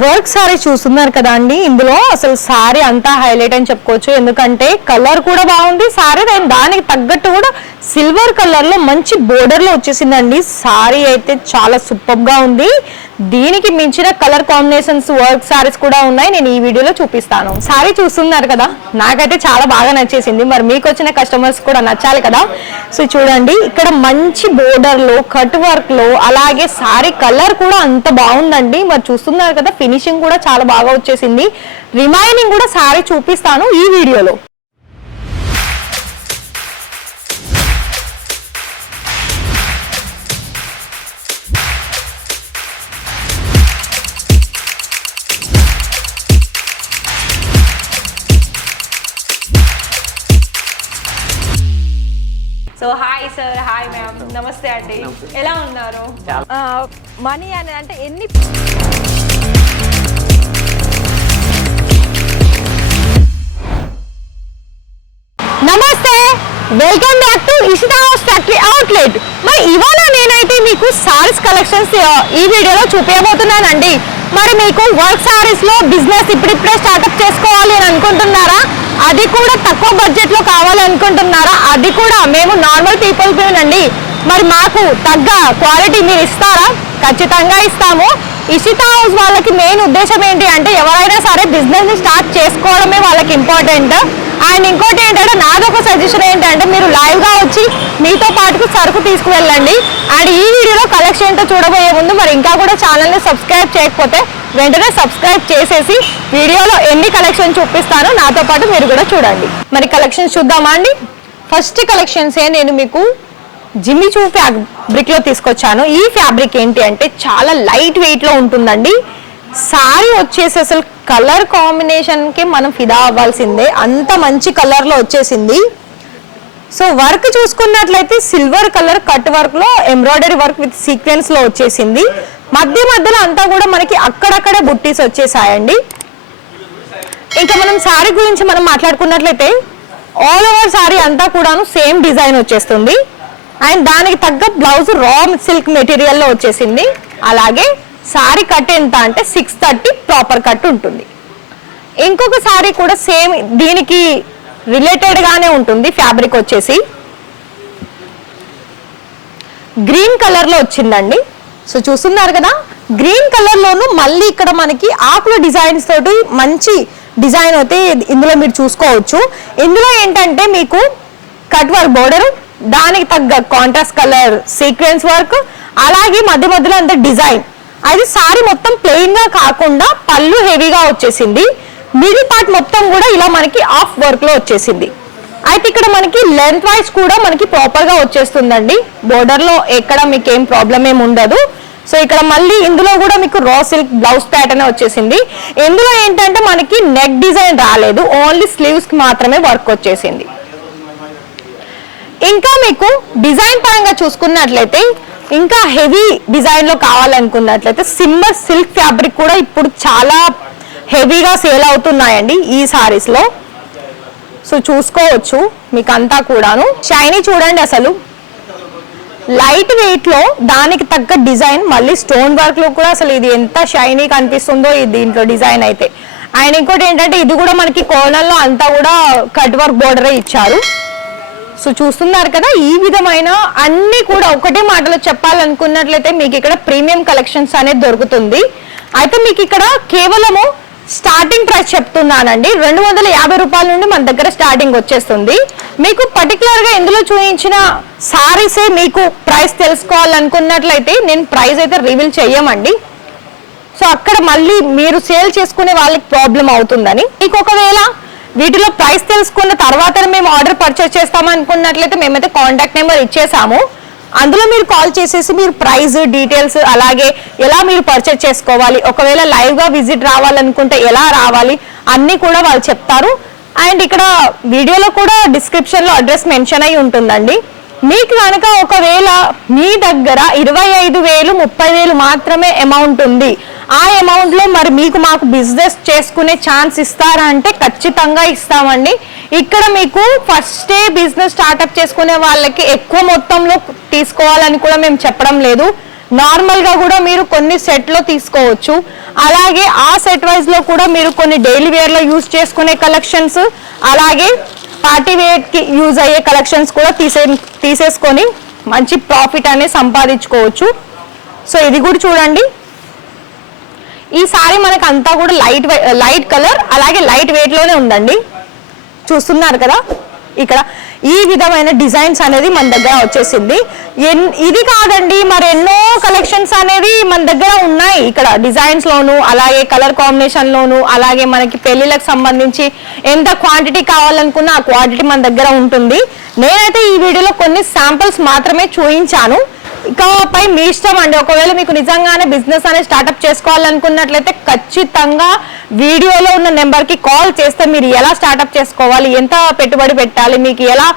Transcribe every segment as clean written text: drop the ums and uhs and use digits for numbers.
Work sorry చూస్తున్నారు కదా అండి. ఇందులో అసలు సారీ అంతా హైలైట్ అని చెప్పుకోవచ్చు. ఎందుకంటే కలర్ కూడా బాగుంది సారీ, దానికి తగ్గట్టు కూడా సిల్వర్ కలర్ లో మంచి బోర్డర్ లో వచ్చేసిందండి. సారీ అయితే చాలా సూపర్ గా ఉంది. దీనికి మించిన కలర్ కాంబినేషన్స్ వర్క్ సారీస్ కూడా ఉన్నాయి. నేను ఈ వీడియోలో చూపిస్తాను. సారీ చూస్తున్నారు కదా, నాకైతే చాలా బాగా నచ్చేసింది. మరి మీకు వచ్చిన కస్టమర్స్ కూడా నచ్చాలి కదా. సో చూడండి, ఇక్కడ మంచి బోర్డర్ లో కట్ వర్క్ లో అలాగే సారీ కలర్ కూడా అంత బాగుందండి. మరి చూస్తున్నారు కదా, ఫినిషింగ్ కూడా చాలా బాగా వచ్చేసింది. రిమైనింగ్ కూడా సారీ చూపిస్తాను ఈ వీడియోలో. So hi sir, hi ma'am, నమస్తే అండి. ఎలా ఉన్నారు? మనీ అని అంటే ఎన్ని నమస్తే, welcome back to Ishita house factory outlet. మరి ఇవాళ నేనైతే మీకు సారీస్ కలెక్షన్స్ ఈ వీడియోలో చూపించబోతున్నానండి. మరి మీకు వర్క్ సారీస్ లో బిజినెస్ ఇప్పుడిప్పుడే స్టార్ట్అప్ చేసుకోవాలి అని అనుకుంటున్నారా? అది కూడా తక్కువ బడ్జెట్ లో కావాలనుకుంటున్నారా? అది కూడా మేము నార్మల్ పీపుల్ అండి. మరి మాకు తగ్గ క్వాలిటీ మీరు ఇస్తారా? ఖచ్చితంగా ఇస్తాము. ఇషితా హౌస్ వాళ్ళకి మెయిన్ ఉద్దేశం ఏంటి అంటే ఎవరైనా సరే బిజినెస్ ని స్టార్ట్ చేసుకోవడమే వాళ్ళకి ఇంపార్టెంట్. అండ్ ఇంకోటి ఏంటంటే నాదొక సజెషన్ ఏంటంటే మీరు లైవ్ గా వచ్చి మీతో పాటుకు సరుకు తీసుకువెళ్ళండి. అండ్ ఈ వీడియోలో కలెక్షన్ ఏంటో చూడబోయే ముందు మరి ఇంకా కూడా ఛానల్ ని సబ్స్క్రైబ్ చేయకపోతే వెంటనే సబ్స్క్రైబ్ చేసేసి వీడియోలో ఎన్ని కలెక్షన్ చూపిస్తానో నాతో పాటు మీరు కూడా చూడండి. మరి కలెక్షన్స్ చూద్దామా అండి. ఫస్ట్ కలెక్షన్స్ నేను మీకు జిమ్మిచూ ఫ్యాబ్రిక్ లో తీసుకొచ్చాను. ఈ ఫ్యాబ్రిక్ ఏంటి అంటే చాలా లైట్ వెయిట్ లో ఉంటుందండి. సారీ వచ్చేసి అసలు కలర్ కాంబినేషన్ కి మనం ఫిదా అవ్వాల్సిందే, అంత మంచి కలర్ లో వచ్చేసింది. సో వర్క్ చూసుకున్నట్లయితే సిల్వర్ కలర్ కట్ వర్క్ లో ఎంబ్రాయిడరీ వర్క్ విత్ సీక్వెన్స్ లో వచ్చేసింది. మధ్య మధ్యలో అంతా కూడా మనకి అక్కడక్కడే బుట్టీస్ వచ్చేసాయండి. ఇంకా మనం సారీ గురించి మనం మాట్లాడుకున్నట్లయితే ఆల్ ఓవర్ సారీ అంతా కూడాను సేమ్ డిజైన్ వచ్చేస్తుంది. అండ్ దానికి తగ్గ బ్లౌజ్ రా సిల్క్ మెటీరియల్ లో వచ్చేసింది. అలాగే సారీ కట్ ఎంత అంటే 630 ప్రాపర్ కట్ ఉంటుంది. ఇంకొక సారీ కూడా సేమ్ దీనికి రిలేటెడ్ గానే ఉంటుంది. ఫ్యాబ్రిక్ వచ్చేసి గ్రీన్ కలర్ లో వచ్చిందండి. సో చూస్తున్నారు కదా, గ్రీన్ కలర్ లోను మళ్ళీ ఇక్కడ మనకి ఆకుల డిజైన్స్ తోటి మంచి డిజైన్ అయితే ఇందులో మీరు చూసుకోవచ్చు. ఇందులో ఏంటంటే మీకు కట్ వర్క్ బోర్డర్, దానికి తగ్గ కాంట్రాస్ట్ కలర్ సీక్వెన్స్ వర్క్, అలాగే మధ్య మధ్యలో అంత డిజైన్. అది సారీ మొత్తం ప్లెయిన్ గా కాకుండా పళ్ళు హెవీగా వచ్చేసింది. మిడిల్ పార్ట్ మొత్తం కూడా ఇలా మనకి ఆఫ్ వర్క్ లో వచ్చేసింది. అయితే ఇక్కడ మనకి లెంత్ వైజ్ కూడా మనకి ప్రాపర్ గా వచ్చేస్తుందండి. బోర్డర్ లో ఎక్కడ మీకు ఏం ప్రాబ్లం ఏమి ఉండదు. సో ఇక్కడ మళ్ళీ ఇందులో కూడా మీకు రా సిల్క్ బ్లౌజ్ ప్యాటర్న్ వచ్చేసింది. ఇందులో ఏంటంటే మనకి నెక్ డిజైన్ రాలేదు, ఓన్లీ స్లీవ్స్ కి మాత్రమే వర్క్ వచ్చేసింది. ఇంకా మీకు డిజైన్ పరంగా చూసుకున్నట్లయితే ఇంకా హెవీ డిజైన్ లో కావాలనుకున్నట్లయితే సిమ్మర్ సిల్క్ ఫ్యాబ్రిక్ కూడా ఇప్పుడు చాలా హెవీగా సేల్ అవుతున్నాయండి ఈ సారీస్ లో. సో చూసుకోవచ్చు మీకు అంతా కూడాను షైనీ చూడండి, అసలు లైట్ వెయిట్ లో దానికి తగ్గ డిజైన్, మళ్ళీ స్టోన్ వర్క్ లో కూడా అసలు ఇది ఎంత షైనీ కనిపిస్తుందో దీంట్లో డిజైన్ అయితే. అండ్ ఇంకోటి ఏంటంటే ఇది కూడా మనకి కోణంలో అంతా కూడా కట్ వర్క్ బోర్డరే ఇచ్చారు. సో చూస్తున్నారు కదా, ఈ విధమైన అన్ని కూడా ఒకటే మాటలో చెప్పాలనుకున్నట్లయితే మీకు ఇక్కడ ప్రీమియం కలెక్షన్స్ అనేది దొరుకుతుంది. అయితే మీకు ఇక్కడ కేవలము స్టార్టింగ్ ప్రైస్ చెప్తున్నానండి, 250 రూపాయల నుండి మన దగ్గర స్టార్టింగ్ వచ్చేస్తుంది. మీకు పర్టికులర్ గా ఇందులో చూపించిన సారీసే మీకు ప్రైస్ తెలుసుకోవాలనుకున్నట్లయితే నేను ప్రైస్ అయితే రివీల్ చెయ్యమండి. సో అక్కడ మళ్ళీ మీరు సేల్ చేసుకునే వాళ్ళకి ప్రాబ్లం అవుతుందని. మీకు ఒకవేళ వీటిలో ప్రైస్ తెలుసుకున్న తర్వాత మేము ఆర్డర్ పర్చేస్ చేస్తాము అనుకున్నట్లయితే మేమైతే కాంటాక్ట్ నెంబర్ ఇచ్చేసాము. అందులో మీరు కాల్ చేసేసి మీరు ప్రైస్ డీటెయిల్స్, అలాగే ఎలా మీరు పర్చేస్ చేసుకోవాలి, ఒకవేళ లైవ్ గా విజిట్ రావాలనుకుంటే ఎలా రావాలి అన్ని కూడా వాళ్ళు చెప్తారు. అండ్ ఇక్కడ వీడియోలో కూడా డిస్క్రిప్షన్ లో అడ్రస్ మెన్షన్ అయి ఉంటుందండి. మీకు కనుక ఒకవేళ మీ దగ్గర 25,000 30,000 మాత్రమే అమౌంట్ ఉంది, ఆ అమౌంట్ లో మరి మీకు మాకు బిజినెస్ చేసుకునే ఛాన్స్ ఇస్తారా అంటే ఖచ్చితంగా ఇస్తామండి. ఇక్కడ మీకు ఫస్ట్ బిజినెస్ స్టార్ట్అప్ చేసుకునే వాళ్ళకి ఎక్కువ మొత్తంలో తీసుకోవాలని కూడా మేము చెప్పడం లేదు. నార్మల్గా కూడా మీరు కొన్ని సెట్లో తీసుకోవచ్చు. అలాగే ఆ సెట్ వైజ్లో కూడా మీరు కొన్ని డైలీ వేర్లో యూజ్ చేసుకునే కలెక్షన్స్, అలాగే పార్టీ వేర్కి యూజ్ అయ్యే కలెక్షన్స్ కూడా తీసేసుకొని మంచి ప్రాఫిట్ అనేది సంపాదించుకోవచ్చు. సో ఇది కూడా చూడండి. ఈ సారీ మనకు అంతా కూడా లైట్ కలర్, అలాగే లైట్ వెయిట్లోనే ఉందండి. చూస్తున్నారు కదా, ఇక్కడ ఈ విధమైన డిజైన్స్ అనేది మన దగ్గర వచ్చేసింది. ఇది కాదండి, మరి ఎన్నో కలెక్షన్స్ అనేది మన దగ్గర ఉన్నాయి. ఇక్కడ డిజైన్స్ లోను, అలాగే కలర్ కాంబినేషన్ లోను, అలాగే మనకి పెళ్లిళ్ళకి సంబంధించి ఎంత క్వాంటిటీ కావాలనుకున్నా ఆ క్వాంటిటీ మన దగ్గర ఉంటుంది. నేనైతే ఈ వీడియోలో కొన్ని శాంపిల్స్ మాత్రమే చూపించాను. ఇకపై మీ ఇష్టం అండి. ఒకవేళ మీకు నిజంగానే బిజినెస్ అనేది స్టార్ట్అప్ చేసుకోవాలనుకున్నట్లయితే ఖచ్చితంగా వీడియోలో ఉన్న నెంబర్కి కాల్ చేస్తే మీరు ఎలా స్టార్ట్అప్ చేసుకోవాలి, ఎంత పెట్టుబడి పెట్టాలి, మీకు ఎలా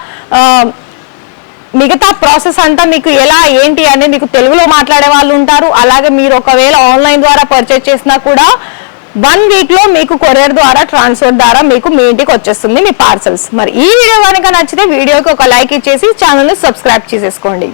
మిగతా ప్రాసెస్ అంతా మీకు ఎలా ఏంటి అనేది మీకు తెలుగులో మాట్లాడే వాళ్ళు ఉంటారు. అలాగే మీరు ఒకవేళ ఆన్లైన్ ద్వారా పర్చేజ్ చేసినా కూడా 1 వీక్లో మీకు కొరియర్ ద్వారా, ట్రాన్స్పోర్ట్ ద్వారా మీకు మీ ఇంటికి వచ్చేస్తుంది మీ పార్సల్స్. మరి ఈ వీడియో కనుక నచ్చితే వీడియోకి ఒక లైక్ ఇచ్చేసి ఛానల్ని సబ్స్క్రైబ్ చేసేసుకోండి.